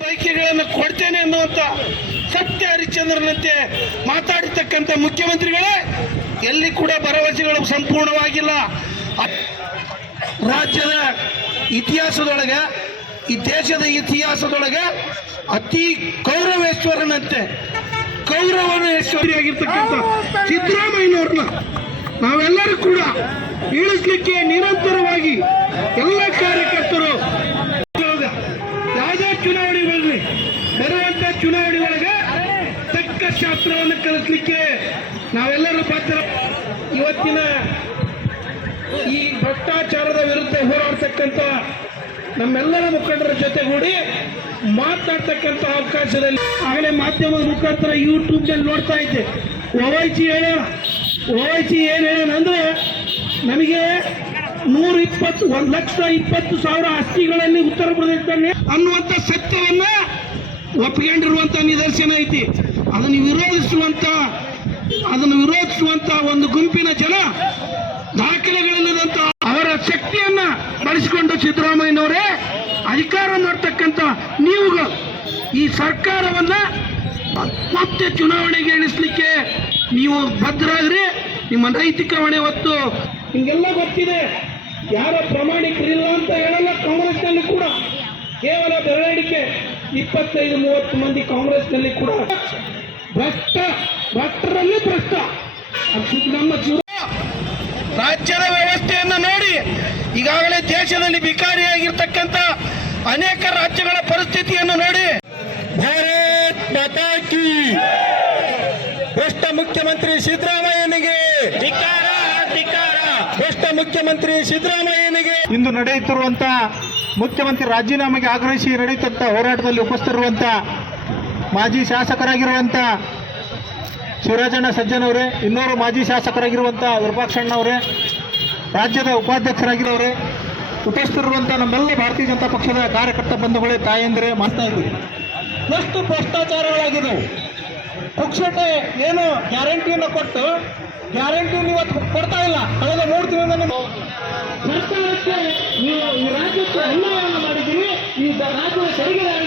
ಬೈಕಿಗಳನ್ನು ಕೊಡ್ತೇನೆ ಅನ್ನುವಂತ ಸತ್ಯ ಹರಿಶ್ಚಂದ್ರನಂತೆ ಮಾತಾಡಿರ್ತಕ್ಕಂಥ ಮುಖ್ಯಮಂತ್ರಿಗಳೇ, ಎಲ್ಲಿ ಕೂಡ ಭರವಸೆಗಳು ಸಂಪೂರ್ಣವಾಗಿಲ್ಲ. ರಾಜ್ಯದ ಇತಿಹಾಸದೊಳಗೆ, ಈ ದೇಶದ ಇತಿಹಾಸದೊಳಗೆ ಅತಿ ಕೌರವೇಶ್ವರನಂತೆ ಗೌರವೇಶ್ವರಿಯಾಗಿರ್ತಕ್ಕಂಥ ಸಿದ್ದರಾಮಯ್ಯನವ್ರನ್ನ ನಾವೆಲ್ಲರೂ ಕೂಡ ಇಳಿಸ್ಲಿಕ್ಕೆ ನಿರಂತರವಾಗಿ ಎಲ್ಲ ಕಾರ್ಯಕರ್ತರು ಯಾವುದೇ ಚುನಾವಣೆ ಬರಲಿ ಬರುವಂತ ಚುನಾವಣೆ ಒಳಗೆ ತಕ್ಕ ಶಾಸ್ತ್ರವನ್ನು ಕಲಿಸ್ಲಿಕ್ಕೆ ನಾವೆಲ್ಲರೂ ಪಾತ್ರ ಇವತ್ತಿನ ಈ ಭ್ರಷ್ಟಾಚಾರದ ವಿರುದ್ಧ ಹೋರಾಡ್ತಕ್ಕಂಥ ನಮ್ಮೆಲ್ಲರ ಮುಖಂಡರ ಜೊತೆಗೂಡಿ ಮಾತನಾಡ್ತಕ್ಕಂಥ ಅವಕಾಶದಲ್ಲಿ ಆಗಲೇ ಮಾಧ್ಯಮದ ಮುಖಾಂತರ ಯೂಟ್ಯೂಬ್ನಲ್ಲಿ ನೋಡ್ತಾ ಇದ್ದೆ. ಓವೈಸಿ ಹೇಳೋಣ. ಓವೈಸಿ ಏನು ಹೇಳೋಣ ಅಂದ್ರೆ ನಮಗೆ ನೂರ ಇಪ್ಪತ್ತು, ಒಂದು ಲಕ್ಷ ಇಪ್ಪತ್ತು ಸಾವಿರ ಆಸ್ತಿಗಳಲ್ಲಿ ಉತ್ತರ ಪ್ರದೇಶದಲ್ಲಿ ಅನ್ನುವಂಥ ಸತ್ಯವನ್ನ ಒಪ್ಕೊಂಡಿರುವಂತ ನಿದರ್ಶನ ಐತಿ. ಅದನ್ನು ವಿರೋಧಿಸುವಂತ ಅದನ್ನು ವಿರೋಧಿಸುವಂತ ಒಂದು ಗುಂಪಿನ ಜನ ದಾಖಲೆಗಳಿಲ್ಲದಂತ ಅವರ ಶಕ್ತಿಯನ್ನ ಬಳಸಿಕೊಂಡು ಸಿದ್ದರಾಮಯ್ಯನವರೇ ಅಧಿಕಾರ ಮಾಡ್ತಕ್ಕಂಥ ನೀವುಗಳು ಈ ಸರ್ಕಾರವನ್ನ ಮತ್ತೆ ಚುನಾವಣೆಗೆ ಇಳಿಸ್ಲಿಕ್ಕೆ ನೀವು ಭದ್ರಾಗ್ರಿ ನಿಮ್ಮ ನೈತಿಕ ಹೊಣೆ ಹೊತ್ತು ನಿಮಗೆಲ್ಲ ಗೊತ್ತಿದೆ. ಯಾರ ಪ್ರಾಮಾಣಿಕರಿಲ್ಲ ಅಂತ ಹೇಳಲ್ಲ ಕಾಂಗ್ರೆಸ್ನಲ್ಲಿ ಕೂಡ. ಕೇವಲ ಬೆರಳಿಕೆ ಇಪ್ಪತ್ತೈದು ಮೂವತ್ತು ಮಂದಿ ಕಾಂಗ್ರೆಸ್ನಲ್ಲಿ ಕೂಡ ಭ್ರಷ್ಟ ಭ್ರಷ್ಟರಲ್ಲಿ ಭ್ರಷ್ಟ. ನಮ್ಮ ಜೀವ ರಾಜ್ಯದ ವ್ಯವಸ್ಥೆಯನ್ನು ನೋಡಿ ಈಗಾಗಲೇ ದೇಶದಲ್ಲಿ ಭಿಕಾರಿಯಾಗಿರ್ತಕ್ಕಂಥ ಅನೇಕ ರಾಜ್ಯಗಳ ಪರಿಸ್ಥಿತಿಯನ್ನು ನೋಡಿ. ಭಾರತ್ ಮಾತಾಕಿ ಭ್ರಷ್ಟ ಮುಖ್ಯಮಂತ್ರಿ ಸಿದ್ದರಾಮಯ್ಯನಿಗೆ ಮುಖ್ಯಮಂತ್ರಿ ಸಿದ್ದರಾಮಯ್ಯನಿಗೆ ಇಂದು ನಡೆಯುತ್ತಿರುವಂತ ಮುಖ್ಯಮಂತ್ರಿ ರಾಜೀನಾಮೆಗೆ ಆಗ್ರಹಿಸಿ ನಡೆಯುತ್ತಂತ ಹೋರಾಟದಲ್ಲಿ ಉಪಸ್ಥಿರುವಂಥ ಮಾಜಿ ಶಾಸಕರಾಗಿರುವಂತ ಶಿವರಾಜಣ್ಣ ಸಜ್ಜನವರೇ ಇನ್ನೂರು ಮಾಜಿ ಶಾಸಕರಾಗಿರುವಂತ ವಿರೂಪಾಕ್ಷಣ್ಣವರೇ ರಾಜ್ಯದ ಉಪಾಧ್ಯಕ್ಷರಾಗಿರೋರೆ ಉಪಸ್ಥಿರುವಂಥ ನಮ್ಮೆಲ್ಲ ಭಾರತೀಯ ಜನತಾ ಪಕ್ಷದ ಕಾರ್ಯಕರ್ತ ಬಂಧುಗಳೇ, ತಾಯಂದ್ರೆ ಮಾಡ್ತಾ ಇದ್ದೀವಿ ಎಷ್ಟು ಭ್ರಷ್ಟಾಚಾರಗಳಾಗಿದ್ದವು? ಪುಕ್ಷಟೆ ಏನು ಗ್ಯಾರಂಟಿಯನ್ನು ಕೊಟ್ಟು ಗ್ಯಾರಂಟಿಯನ್ನು ಇವತ್ತು ಕೊಡ್ತಾ ಇಲ್ಲ. ಕಳೆದ ಮೂರು ತಿಂಗಳಿಂದ ಸರ್ಕಾರಕ್ಕೆ ನೀವು ಈ ರಾಜ್ಯಕ್ಕೆ ಅನ್ಯಾಯವನ್ನು ಮಾಡಿದ್ದೀರಿ. ಈ ರಾಜ್ಯದ ತೆರಿಗೆದಾರ